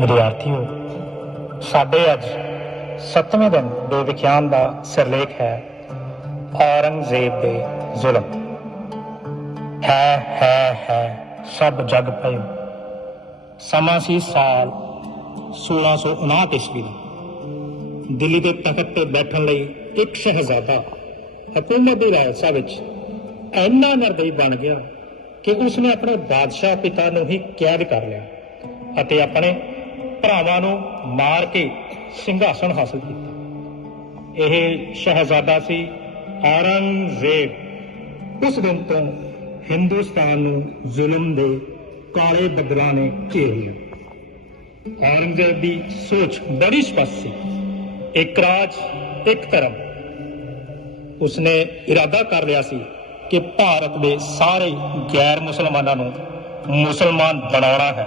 ਵਿਦਿਆਰਥੀਓ ਸਾਡੇ ਅੱਜ 7ਵੇਂ ਦਿਨ ਦੇ ਵਿਖਿਆਨ ਦਾ ਸਿਰਲੇਖ ਹੈ ਔਰੰਗਜ਼ੇਬ ਦੇ ਜ਼ੁਲਮ ਹੈ ਹੈ ਹੈ ਸਭ ਜਗ ਪਏ ਸਮਾਂ ਸੀ ਸਾਲ 1659 ਈਸਵੀ ਦਾ ਦਿੱਲੀ ਦੇ ਤਖਤ ਤੇ ਬੈਠਣ ਲਈ ਇੱਕ ਸ਼ਹਿਜ਼ਾਦਾ ਹਕੂਮਤ ਰਾਜ ਰਾਜਸਾ ਵਿੱਚ ਇੰਨਾ ਨਰਦਈ ਬਣ ਗਿਆ ਕਿ ਉਸਨੇ ਆਪਣੇ ਬਾਦਸ਼ਾਹ ਪਿਤਾ ਨੂੰ ਹੀ ਕੈਦ ਕਰ ਲਿਆ ਅਤੇ ਆਪਣੇ ਭਰਾਵਾਂ ਨੂੰ ਮਾਰ ਕੇ ਸਿੰਘਾਸਣ ਹਾਸਲ ਕੀਤਾ ਇਹ ਸ਼ਹਿਜ਼ਾਦਾ ਸੀ ਔਰੰਗਜ਼ੇਬ ਉਸ ਦਿਨ ਤੋਂ ਹਿੰਦੁਸਤਾਨ ਨੂੰ ਜ਼ੁਲਮ ਦੇ ਕਾਲੇ ਬੱਦਲਾਂ ਨੇ ਘੇਰ ਲਿਆ ਔਰੰਗਜ਼ੇਬ ਦੀ ਸੋਚ ਬੜੀ ਸਪਸ਼ਟ ਸੀ ਇੱਕ ਰਾਜ ਇੱਕ ਧਰਮ ਉਸਨੇ ਇਰਾਦਾ ਕਰ ਲਿਆ ਸੀ ਕਿ ਭਾਰਤ ਦੇ ਸਾਰੇ ਗੈਰ ਮੁਸਲਮਾਨਾਂ ਨੂੰ ਮੁਸਲਮਾਨ ਬਣਾਉਣਾ ਹੈ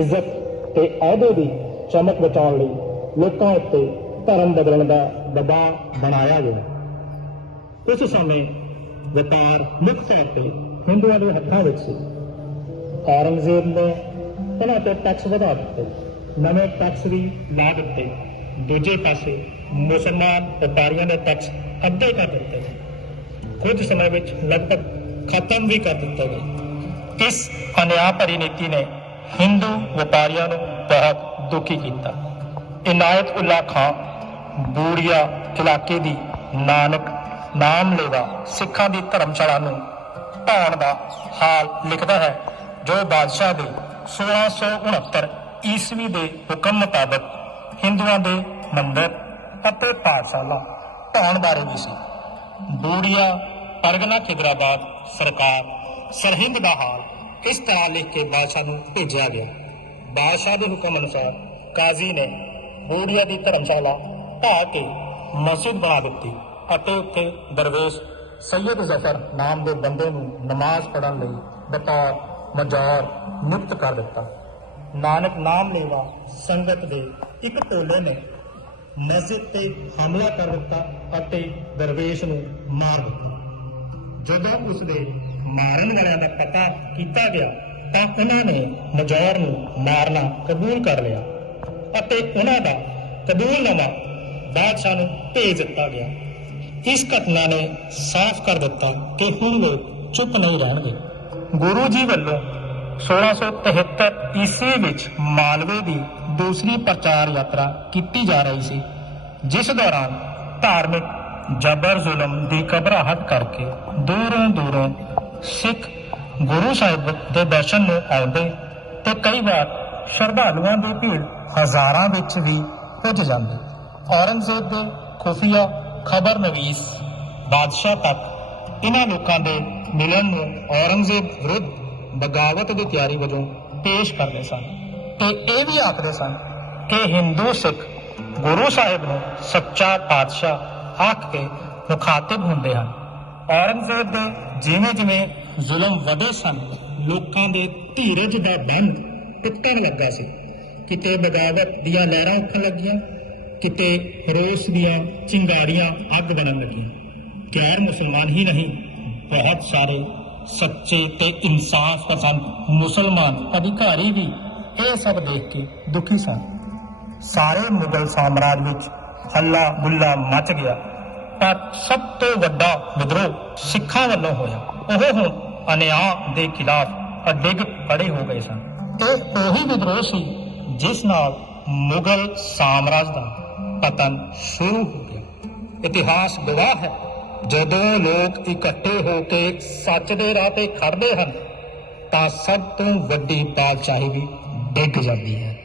ਇੱਜ਼ਤ ਤੇ ਅਹੁਦੇ ਦੀ ਚਮਕ ਬਚਾਉਣ ਲਈ ਲੋਕਾਂ ਉੱਤੇ ਧਰਮ ਬਦਲਣ ਦਾ ਦਬਾਅ ਬਣਾਇਆ ਗਿਆ ਉਸ ਸਮੇਂ ਵਪਾਰ ਮੁੱਖ ਤੌਰ ਤੇ ਹਿੰਦੂਆਂ ਦੇ ਹੱਥਾਂ ਵਿੱਚ ਸੀ ਔਰੰਗਜ਼ੇਬ ਨੇ ਇਹਨਾਂ ਤੇ ਟੈਕਸ ਵਧਾ ਦਿੱਤੇ ਨਵੇਂ ਟੈਕਸ ਵੀ ਲਾ ਦਿੱਤੇ ਦੂਜੇ ਪਾਸੇ ਮੁਸਲਮਾਨ ਵਪਾਰੀਆਂ ਦੇ ਟੈਕਸ ਅੱਧੇ ਕਰ ਦਿੱਤੇ ਕੁਝ ਸਮੇਂ ਵਿੱਚ ਲਗਭਗ ਖਤਮ ਵੀ ਕਰ ਦਿੱਤਾ ਗਿਆ ਇਸ ਅਨਿਆਪਰੀ ਨੀਤੀ ਨੇ ਹਿੰਦੂ ਵਪਾਰੀਆਂ ਨੂੰ ਬਹੁਤ ਦੁਖੀ ਕੀਤਾ ਇਨਾਇਤ ਉੱਲਾ ਖਾਂ ਬੂੜੀਆ ਇਲਾਕੇ ਦੀ ਨਾਨਕ ਨਾਮ ਲੇਵਾ ਸਿੱਖਾਂ ਦੀ ਧਰਮਸ਼ਾਲਾ ਨੂੰ ਢਾਉਣ ਦਾ ਹਾਲ ਲਿਖਦਾ ਹੈ ਜੋ ਬਾਦਸ਼ਾਹ ਦੇ 1669 ਈਸਵੀ ਦੇ ਹੁਕਮ ਮੁਤਾਬਕ ਹਿੰਦੂਆਂ ਦੇ ਮੰਦਰ ਅਤੇ ਪਾਠਸ਼ਾਲਾ ਢਾਉਣ ਬਾਰੇ ਵੀ ਸੀ ਬੂੜੀਆ ਪਰਗਨਾ ਖਿਦਰਾਬਾਦ ਸਰਕਾਰ ਸਰਹਿੰਦ ਦਾ ਹਾਲ ਇਸ ਤਰ੍ਹਾਂ ਲਿਖ ਕੇ ਬਾਦਸ਼ਾਹ ਨੂੰ ਭੇਜਿਆ ਗਿਆ ਬਾਦਸ਼ਾਹ ਦੇ ਹੁਕਮ ਅਨੁਸਾਰ ਕਾਜ਼ੀ ਨੇ ਬੋੜੀਆ ਦੀ ਧਰਮਸ਼ਾਲਾ ਢਾ ਕੇ ਮਸਜਿਦ ਬਣਾ ਦਿੱਤੀ ਅਤੇ ਉੱਥੇ ਦਰਵੇਸ਼ ਸੈਦ ਜ਼ਫਰ ਨਾਮ ਦੇ ਬੰਦੇ ਨੂੰ ਨਮਾਜ਼ ਪੜਨ ਲਈ ਬਤੌਰ ਮਜ਼ਾਰ ਨਿਯੁਕਤ ਕਰ ਦਿੱਤਾ ਨਾਨਕ ਨਾਮ ਲੈਵਾ ਸੰਗਤ ਦੇ ਇੱਕ ਟੋਲੇ ਨੇ ਮਸਜਿਦ ਤੇ ਹਮਲਾ ਕਰ ਦਿੱਤਾ ਅਤੇ ਦਰਵੇਸ਼ ਨੂੰ ਮਾਰ ਦਿੱਤਾ ਜਦੋਂ ਉਸ ਦੇ ਮਾਰਨ ਵਾਲਿਆਂ ਦਾ ਪਤਾ ਕੀਤਾ ਗਿਆ ਤਾਂ ਉਹਨਾਂ ਨੇ ਮਜੌਰ ਨੂੰ ਮਾਰਨਾ ਕਬੂਲ ਕਰ ਲਿਆ ਅਤੇ ਉਹਨਾਂ ਦਾ ਕਬੂਲ ਨਾਮਾ ਬਾਦਸ਼ਾਹ ਨੂੰ ਭੇਜ ਦਿੱਤਾ ਗਿਆ ਇਸ ਘਟਨਾ ਨੇ ਸਾਫ਼ ਕਰ ਦਿੱਤਾ ਕਿ ਹੁਣ ਲੋਕ ਚੁੱਪ ਨਹੀਂ ਰਹਿਣਗੇ ਗੁਰੂ ਜੀ ਵੱਲੋਂ 1673 ਈਸਵੀ ਵਿੱਚ ਮਾਲਵੇ ਦੀ ਦੂਸਰੀ ਪ੍ਰਚਾਰ ਯਾਤਰਾ ਕੀਤੀ ਜਾ ਰਹੀ ਸੀ ਜਿਸ ਦੌਰਾਨ ਧਾਰਮਿਕ ਜਬਰ ਜ਼ੁਲਮ ਦੀ ਕਬਰਾਹਟ ਕਰਕੇ ਦੂਰੋਂ ਦੂਰੋਂ ਸਿੱਖ ਗੁਰੂ ਸਾਹਿਬ ਦੇ ਦਰਸ਼ਨ ਨੂੰ ਆਉਂਦੇ ਤੇ ਕਈ ਵਾਰ ਸ਼ਰਧਾਲੂਆਂ ਦੀ ਭੀੜ ਹਜ਼ਾਰਾਂ ਵਿੱਚ ਵੀ ਪੁੱਜ ਜਾਂਦੀ ਔਰੰਗਜ਼ੇਬ ਦੇ ਖੁਫੀਆ ਨਵੀਸ ਬਾਦਸ਼ਾਹ ਤੱਕ ਇਹਨਾਂ ਲੋਕਾਂ ਦੇ ਮਿਲਣ ਨੂੰ ਔਰੰਗਜ਼ੇਬ ਵਿਰੁੱਧ ਬਗਾਵਤ ਦੀ ਤਿਆਰੀ ਵਜੋਂ ਪੇਸ਼ ਕਰਦੇ ਸਨ ਤੇ ਇਹ ਵੀ ਆਖਦੇ ਸਨ ਕਿ ਹਿੰਦੂ ਸਿੱਖ ਗੁਰੂ ਸਾਹਿਬ ਨੂੰ ਸੱਚਾ ਪਾਤਸ਼ਾਹ ਆਖ ਕੇ ਮੁਖਾਤਬ ਹੁੰਦੇ ਹਨ ਔਰੰਗਜ਼ੇਬ ਦੇ ਜਿਵੇਂ ਜਿਵੇਂ ਜ਼ੁਲਮ ਵਧੇ ਸਨ ਲੋਕਾਂ ਦੇ ਧੀਰਜ ਦਾ ਬੰਦ ਟੁੱਟਣ ਲੱਗਾ ਸੀ ਕਿਤੇ ਬਗਾਵਤ ਦੀਆਂ ਲਹਿਰਾਂ ਉੱਠਣ ਲੱਗੀਆਂ ਕਿਤੇ ਰੋਸ ਦੀਆਂ ਚਿੰਗਾਰੀਆਂ ਅੱਗ ਬਣਨ ਲੱਗੀਆਂ ਗੈਰ ਮੁਸਲਮਾਨ ਹੀ ਨਹੀਂ ਬਹੁਤ ਸਾਰੇ ਸੱਚੇ ਤੇ ਇਨਸਾਫ ਪਸੰਦ ਮੁਸਲਮਾਨ ਅਧਿਕਾਰੀ ਵੀ ਇਹ ਸਭ ਦੇਖ ਕੇ ਦੁਖੀ ਸਨ ਸਾਰੇ ਮੁਗਲ ਸਾਮਰਾਜ ਵਿੱਚ ਹੱਲਾ ਬੁੱਲਾ ਮਚ ਗਿਆ ਪਰ ਸਭ ਤੋਂ ਵੱਡਾ ਵਿਦਰੋਹ ਸਿੱਖਾਂ ਵੱਲੋਂ ਹੋਇਆ ਉਹ ਹੁਣ ਅਨਿਆਂ ਦੇ ਖਿਲਾਫ ਅਡਿੱਗ ਖੜੇ ਹੋ ਗਏ ਸਨ ਇਹ ਉਹੀ ਵਿਦਰੋਹ ਸੀ ਜਿਸ ਨਾਲ ਮੁਗਲ ਸਾਮਰਾਜ ਦਾ ਪਤਨ ਸ਼ੁਰੂ ਹੋ ਗਿਆ ਇਤਿਹਾਸ ਗਵਾਹ ਹੈ ਜਦੋਂ ਲੋਕ ਇਕੱਠੇ ਹੋ ਕੇ ਸੱਚ ਦੇ ਰਾਹ ਤੇ ਖੜਦੇ ਹਨ ਤਾਂ ਸਭ ਤੋਂ ਵੱਡੀ ਤਾਕਤ ਚਾਹੀਦੀ ਡਿੱਗ ਜਾਂਦੀ ਹੈ